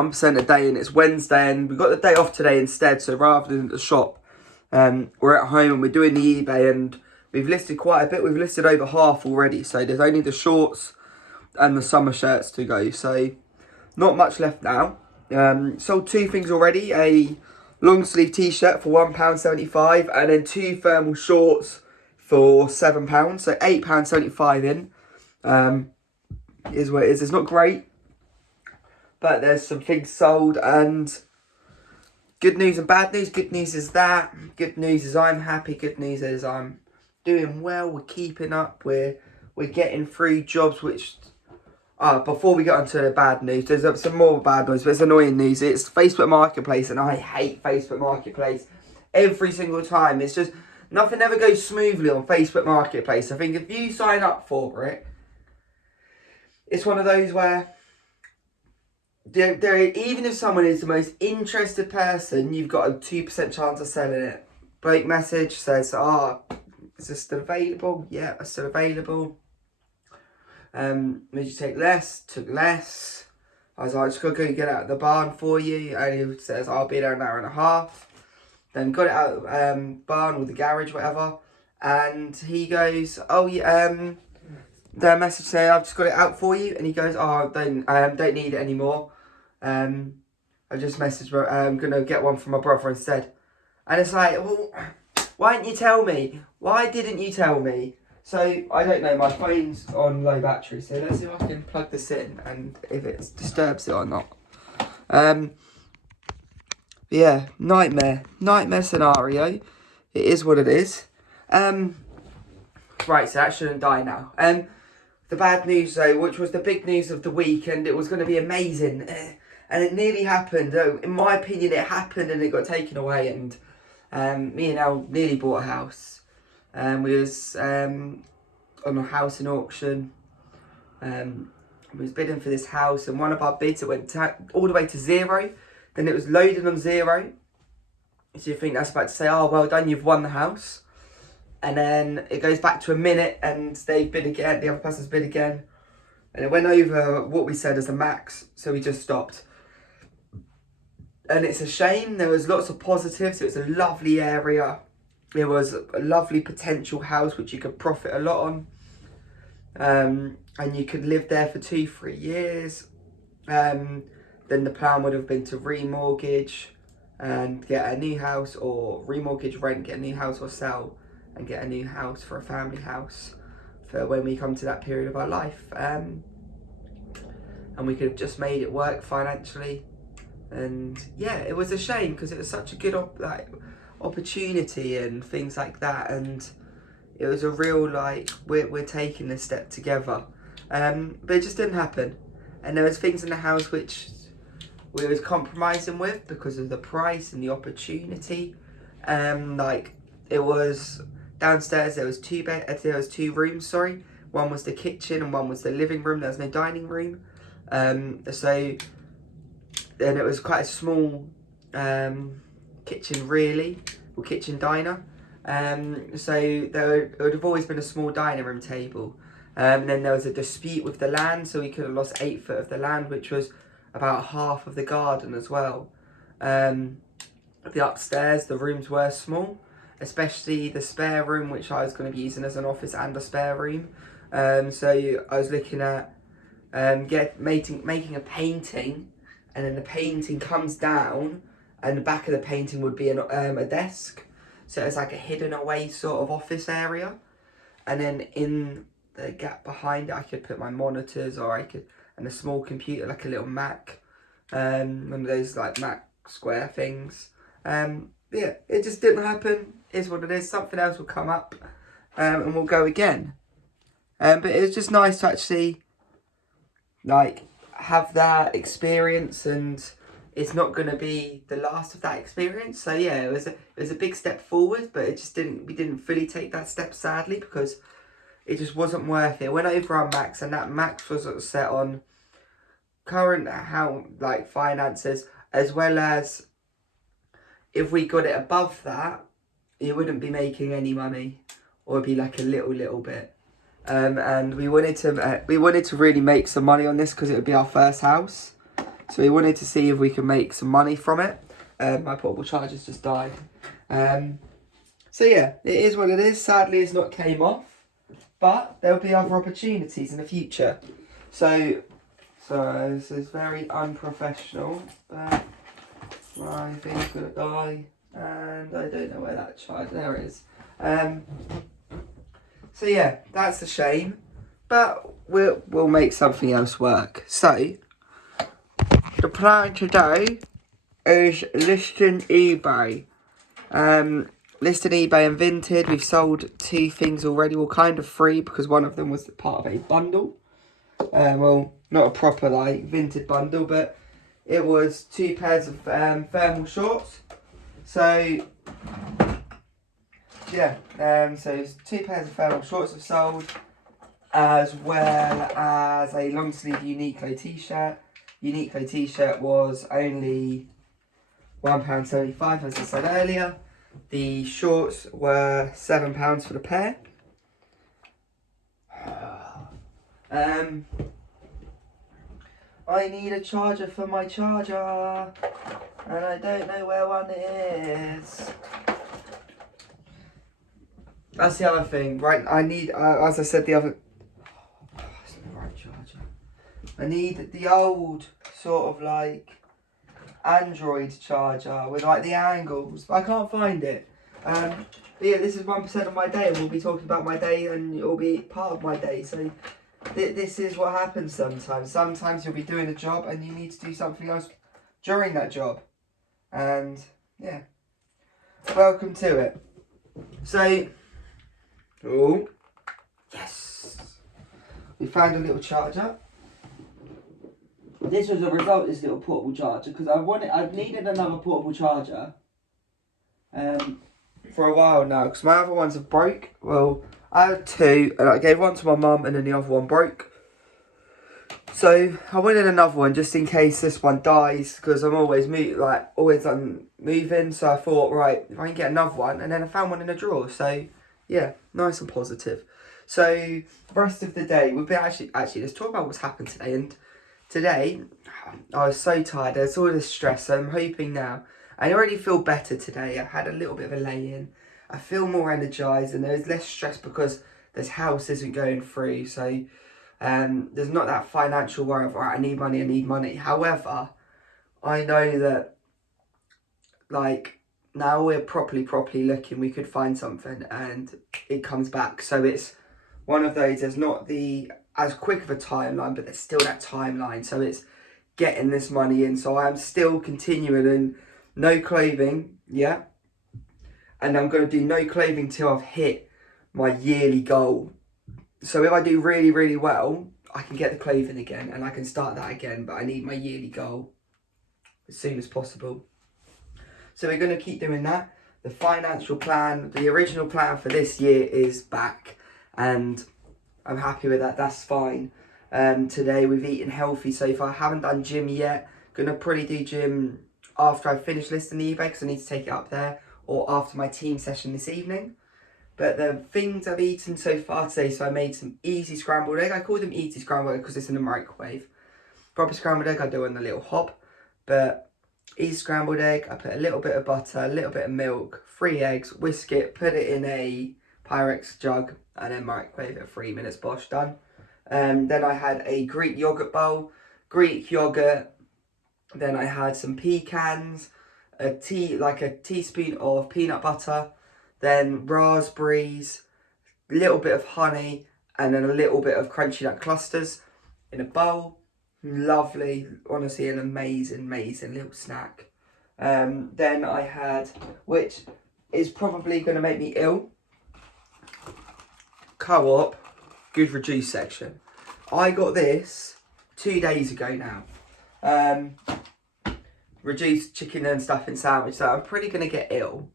1% a day, and it's Wednesday, and we got the day off today instead. So rather than at the shop, we're at home and we're doing the eBay, and we've listed quite a bit. We've listed over half already. So there's only the shorts and the summer shirts to go. So not much left now. Sold 2 things already: a long sleeve t-shirt for £1.75, and then 2 thermal shorts for £7. So £8.75 in. Is what it is. It's not great, but there's some things sold, and good news and bad news. Good news is that. Good news is I'm happy. Good news is I'm doing well. We're keeping up. We're getting through jobs, which... before we get on to the bad news, there's some more bad news, but it's annoying news. It's Facebook Marketplace, and I hate Facebook Marketplace every single time. It's just, nothing ever goes smoothly on Facebook Marketplace. I think if you sign up for it, it's one of those where, even if someone is the most interested person, you've got a 2% chance of selling it. Bloke message says, is this still available? Yeah, it's still available. Would you take less? Took less. I was like, just gotta go get out of the barn for you. And he says, I'll be there an hour and a half. Then got it out of the barn or the garage, whatever. And he goes, oh yeah, the message said, I've just got it out for you. And he goes, oh, I don't need it anymore. I just messaged, I'm gonna get one from my brother instead. And it's like, well, why didn't you tell me? Why didn't you tell me? So, I don't know, my phone's on low battery, so let's see if I can plug this in and if it disturbs it or not. Yeah, nightmare scenario. It is what it is. Right, so that shouldn't die now. The bad news though, which was the big news of the week, and it was going to be amazing, and it nearly happened. In my opinion, it happened and it got taken away, and me and Al nearly bought a house. We was on a house in auction. We was bidding for this house, and one of our bids, it went all the way to 0. Then it was loaded on 0. So you think that's about to say, oh, well done, you've won the house. And then it goes back to a minute, and they bid again, the other person's bid again. And it went over what we said as the max, so we just stopped. And it's a shame. There was lots of positives. It was a lovely area. It was a lovely potential house which you could profit a lot on. And you could live there for 2-3 years. Then the plan would have been to remortgage and get a new house, or remortgage, rent, get a new house, or sell and get a new house for a family house for when we come to that period of our life. And we could have just made it work financially. And yeah, it was a shame because it was such a good opportunity and things like that, and it was a real we're taking this step together, but it just didn't happen. And there was things in the house which we was compromising with because of the price and the opportunity. It was downstairs, there was 2 rooms, sorry. One was the kitchen and one was the living room. There was no dining room, so then it was quite a small kitchen really, or kitchen diner. So there would have always been a small dining room table. And then there was a dispute with the land, so we could have lost 8 foot of the land, which was about half of the garden as well. The upstairs, the rooms were small, especially the spare room, which I was going to be using as an office and a spare room. So I was looking at making a painting, and then the painting comes down, and the back of the painting would be a desk. So it's like a hidden away sort of office area. And then in the gap behind it, I could put my monitors, and a small computer, like a little Mac. One of those Mac Square things. Yeah, it just didn't happen. Is what it is. Something else will come up, and we'll go again. But it was just nice to actually have that experience, and it's not going to be the last of that experience. So yeah, it was a big step forward, but we didn't fully take that step, sadly, because it just wasn't worth it. It went over our max, and that max was set on current finances, as well as if we got it above that, you wouldn't be making any money, or it'd be a little bit. And we wanted to really make some money on this because it would be our first house. So we wanted to see if we could make some money from it. My portable charger's just died. So yeah, it is what it is. Sadly, it's not came off, but there'll be other opportunities in the future. So this is very unprofessional. My thing's gonna die, and I don't know where that charger. There it is. So yeah, that's a shame, but we'll make something else work. So the plan today is listing eBay. Listing eBay and Vinted. We've sold 2 things already. Well, kind of 3 because one of them was part of a bundle. Well, not a proper like Vinted bundle, but it was 2 pairs of thermal shorts. So yeah, so 2 pairs of thermal shorts have sold, as well as a long sleeve Uniqlo t-shirt. Uniqlo t-shirt was only £1.75, as I said earlier. The shorts were £7 for the pair. I need a charger for my charger, and I don't know where one is. That's the other thing, right? I need, as I said, the other. Oh, that's not the right charger. I need the old sort of like Android charger with like the angles, but I can't find it. But yeah, this is 1% of my day, and we'll be talking about my day, and it'll be part of my day. So this is what happens sometimes. Sometimes you'll be doing a job and you need to do something else during that job. And yeah, welcome to it. So, oh yes, we found a little charger. This was a result of this little portable charger because I've needed another portable charger for a while now because my other ones have broke. Well, I had 2 and I gave one to my mum and then the other one broke. So I wanted another one just in case this one dies because I'm always moving. So I thought, right, if I can get another one, and then I found one in a drawer. So yeah, nice and positive. So the rest of the day we've been actually let's talk about what's happened today. And today, I was so tired. There's all this stress. So I'm hoping now. I already feel better today. I had a little bit of a lay-in. I feel more energised and there's less stress because this house isn't going through. So there's not that financial worry of, right, I need money. However, I know that like now we're properly looking, we could find something and it comes back. So it's one of those, there's not as quick of a timeline, but there's still that timeline. So it's getting this money in. So I'm still continuing in no clothing, yeah. And I'm going to do no clothing till I've hit my yearly goal. So if I do really well, I can get the clothing again and I can start that again. But I need my yearly goal as soon as possible. So we're going to keep doing that. The financial plan, the original plan for this year is back. And I'm happy with that. That's fine. Today we've eaten healthy so far. I haven't done gym yet. Gonna probably do gym after I finish listing the eBay because I need to take it up there, or after my team session this evening. But the things I've eaten so far today, so I made some easy scrambled egg. I call them easy scrambled egg because it's in the microwave. Proper scrambled egg I do on the little hob. But easy scrambled egg, I put a little bit of butter, a little bit of milk, 3 eggs, whisk it, put it in a Pyrex jug, and then microwave it 3 minutes, bosh, done. Then I had a Greek yogurt bowl, Greek yogurt. Then I had some pecans, a teaspoon of peanut butter, then raspberries, a little bit of honey, and then a little bit of crunchy nut clusters in a bowl. Lovely, honestly, an amazing little snack. Then I had, which is probably going to make me ill, Co-op Good Reduce section. I got this 2 days ago now. Reduced chicken and stuff in sandwich, so I'm pretty going to get ill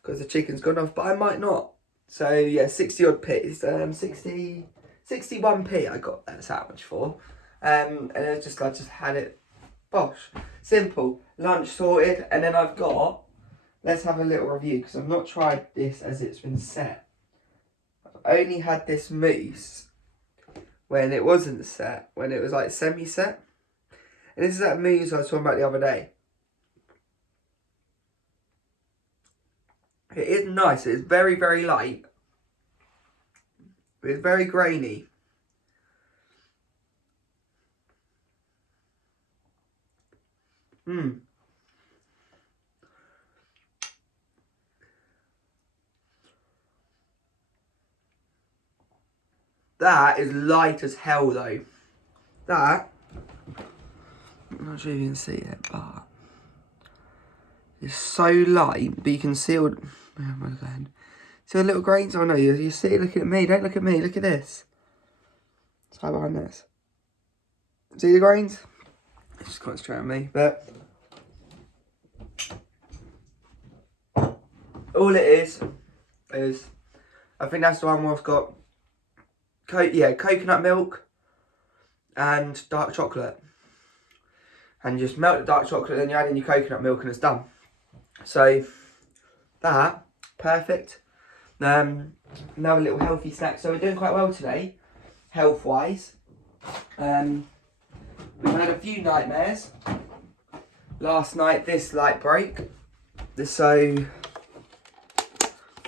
because the chicken's gone off, but I might not. So yeah, 60 odd p, 61p I got that sandwich for. And it was just, I just had it, bosh, simple, lunch sorted. And then I've got, let's have a little review because I've not tried this as it's been set. I've only had this mousse when it wasn't set, when it was like semi-set. And this is that mousse I was talking about the other day. It is nice. It's very, very light. It's very grainy. That is light as hell though. That, I'm not sure if you can see it, but it's so light, but you can see all, see the little grains? Oh no, you see it looking at me, don't look at me, look at this. It's hide behind this. See the grains? It's just concentrate on me, but all it is, I think that's the one where I've got coconut milk and dark chocolate. And you just melt the dark chocolate, then you add in your coconut milk and it's done. So, that, perfect. Another little healthy snack. So we're doing quite well today, health-wise. We've had a few nightmares. Last night, this light broke. So,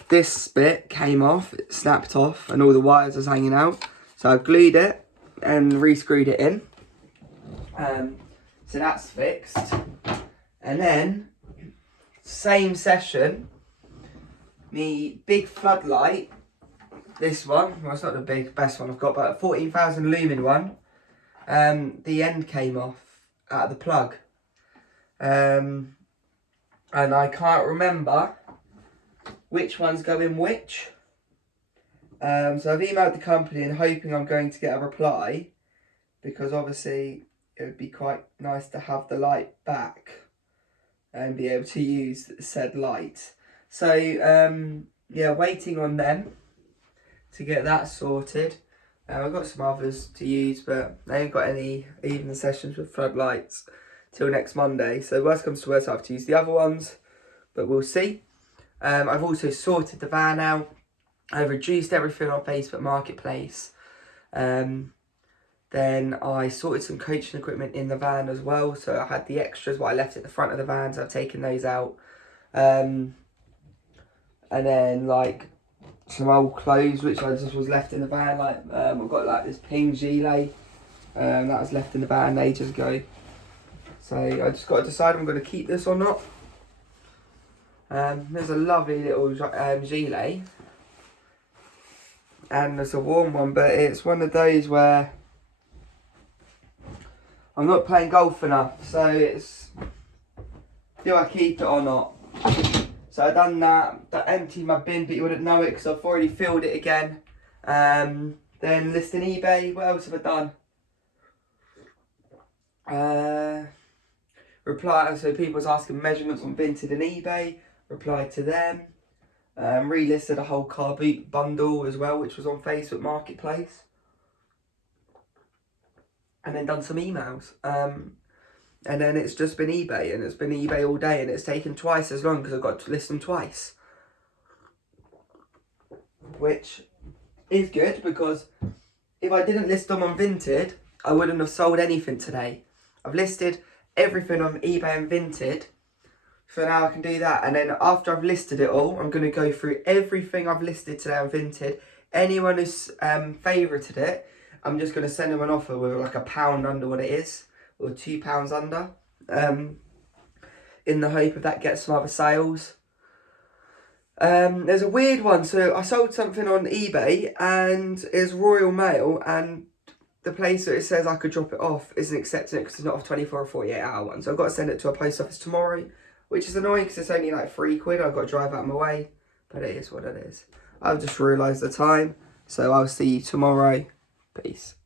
this bit came off, it snapped off, and all the wires was hanging out. So I've glued it and re-screwed it in. So that's fixed. And then, same session, the big floodlight, this one, well it's not the best one I've got, but a 14,000 lumen one, the end came off out of the plug. And I can't remember which one's going which. So I've emailed the company and hoping I'm going to get a reply, because obviously it would be quite nice to have the light back and be able to use said light. So yeah, waiting on them to get that sorted. I've got some others to use, but they ain't got any evening sessions with floodlights till next Monday. So worst comes to worst, I have to use the other ones, but we'll see. I've also sorted the van out. I've reduced everything on Facebook Marketplace. Then I sorted some coaching equipment in the van as well. So I had the extras, what I left at the front of the van, so I've taken those out. And then like some old clothes which I just was left in the van. Like I've got like this pink gilet that was left in the van ages ago. So I just got to decide if I'm going to keep this or not. There's a lovely little gilet. And there's a warm one, but it's one of those where I'm not playing golf enough, so it's, do I keep it or not? So I've done that emptied my bin, but you wouldn't know it because I've already filled it again. Then listing eBay, what else have I done? Reply, so people was asking measurements on Vinted and eBay, replied to them. Relisted a whole car boot bundle as well, which was on Facebook Marketplace. And then done some emails. And then it's just been eBay, and it's been eBay all day, and it's taken twice as long because I've got to list them twice. Which is good, because if I didn't list them on Vinted, I wouldn't have sold anything today. I've listed everything on eBay and Vinted, so now I can do that. And then after I've listed it all, I'm going to go through everything I've listed today on Vinted. Anyone who's favourited it, I'm just going to send them an offer with like £1 under what it is, or £2 under, in the hope of that gets some other sales. There's a weird one. So I sold something on eBay and it's Royal Mail, and the place that it says I could drop it off isn't accepting it because it's not a 24 or 48 hour one. So I've got to send it to a post office tomorrow, which is annoying because it's only like £3. I've got to drive out of my way, but it is what it is. I've just realised the time, so I'll see you tomorrow. Peace.